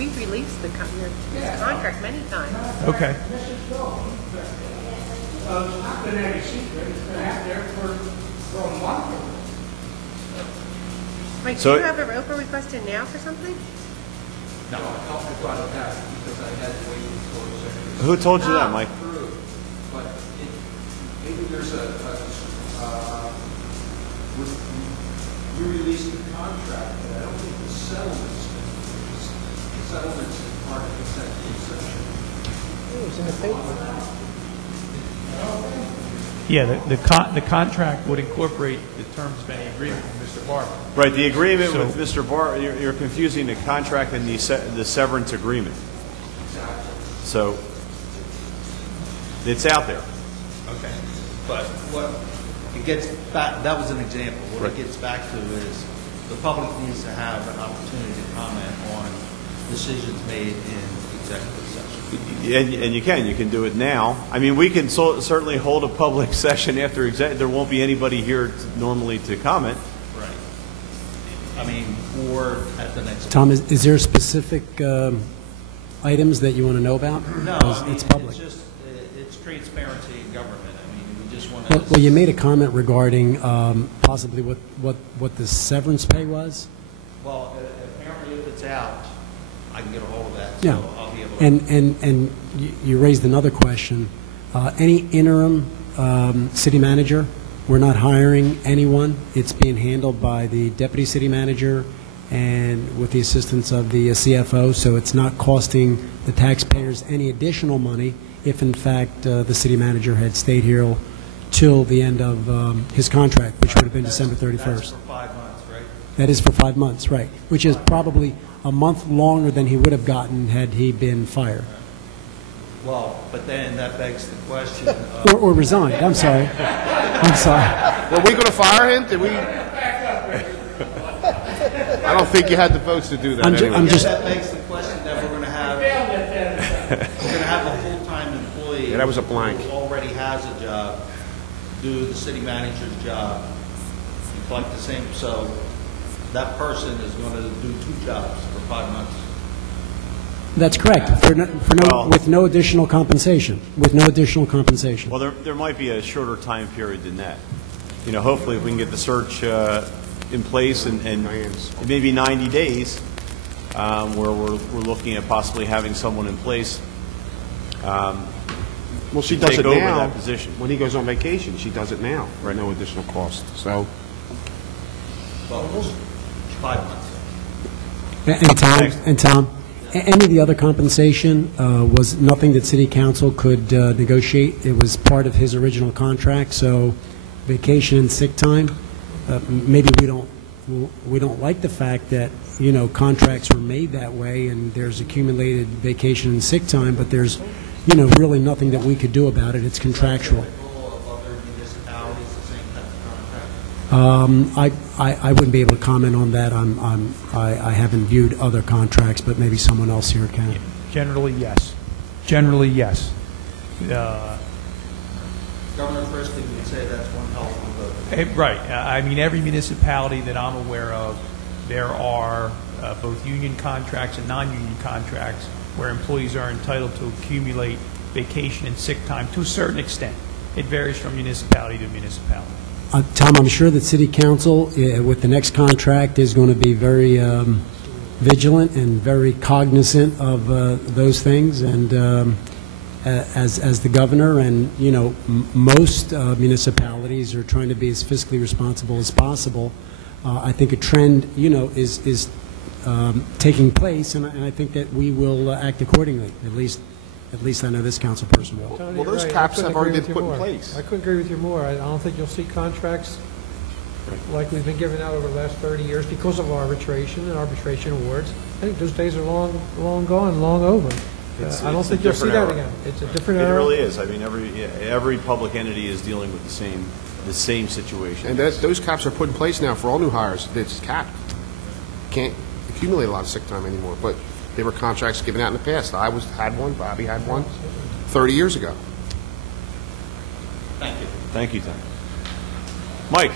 we've released this contract many times. Okay. It's not been any secret. It's been out there for a month. Mike, So- do you have a ROFR request in now for something? No, I brought it back because I had to wait for a second. Who told you that, Mike? But maybe there's you released the contract, but I don't think the settlement's been released. The settlement's part of consent exception. It was in the paper. Yeah, the contract would incorporate the terms of any agreement with Mr. Barber. Right, the agreement So- with Mr. Barr, you're confusing the contract and the severance agreement. So, it's out there. Okay, but what it gets back, that was an example. What Right. it gets back to is the public needs to have an opportunity to comment on decisions made in executive session. And you can do it now. I mean, we can certainly hold a public session after there won't be anybody here normally to comment. Right. I mean, or at the next. Tom, is there specific items that you want to know about? No, Because I mean, it's public. it's just, it's transparency in government. I mean, we just want Well, you made a comment regarding possibly what the severance pay was. Well, apparently if it's out, I can get a hold of that, Yeah. so I'll be able to. And you raised another question. Any interim city manager, we're not hiring anyone. It's being handled by the deputy city manager and with the assistance of the CFO, so it's not costing the taxpayers any additional money if, in fact, the city manager had stayed here till the end of his contract, which would have been December 31st. That's for 5 months, right? That is for 5 months, right, which is probably a month longer than he would have gotten had he been fired. Well, but then that begs the question of, Or resigned, I'm sorry. I'm sorry. Were we going to fire him? Did we? I don't think you had the votes to do that. Anyway. I'm just, that begs the question that we're going to have a full-time employee. Yeah, that was a blank. Who already has a job, do the city manager's job, and collect the same, so that person is going to do 2 jobs for 5 months. that's correct, Well- with no additional compensation, with no additional compensation. Well, there might be a shorter time period than that. You know, hopefully if we can get the search in place and maybe 90 days, where we're looking at possibly having someone in place. Well, she to does take it over now. that position. When he goes on vacation, she does it now for no additional cost. So, Well, 5 months. And Tom, any of the other compensation was nothing that city council could negotiate. It was part of his original contract, so vacation and sick time, maybe we don't like the fact that, you know, contracts were made that way and there's accumulated vacation and sick time, but there's, you know, really nothing that we could do about it. It's contractual. Other municipalities, the same type of contract? I wouldn't be able to comment on that. I haven't viewed other contracts, but maybe someone else here can. Generally, yes. Generally, yes. Governor Christie would say that's one hell of a vote. Right. I mean, every municipality that I'm aware of, there are both union contracts and non-union contracts where employees are entitled to accumulate vacation and sick time to a certain extent. It varies from municipality to municipality. Tom, I'm sure that City Council, with the next contract, is going to be very vigilant and very cognizant of those things. And as the governor, and you know, most municipalities are trying to be as fiscally responsible as possible. I think a trend, you know, is taking place, and I think that we will act accordingly. At least I know this council person will. well, You're those right. caps I couldn't have already agree been with put you in more. place. I couldn't agree with you more. I don't think you'll see contracts like we've been giving out over the last 30 years because of arbitration and arbitration awards. I think those days are long gone, long over. I don't think you'll see that again. It's a different It era. really is. I mean, every public entity is dealing with the same situation. And those caps are put in place now for all new hires. It's capped. Can't accumulate a lot of sick time anymore. But there were contracts given out in the past. I had one. Bobby had one 30 years ago. Thank you. Thank you, Tom. Mike.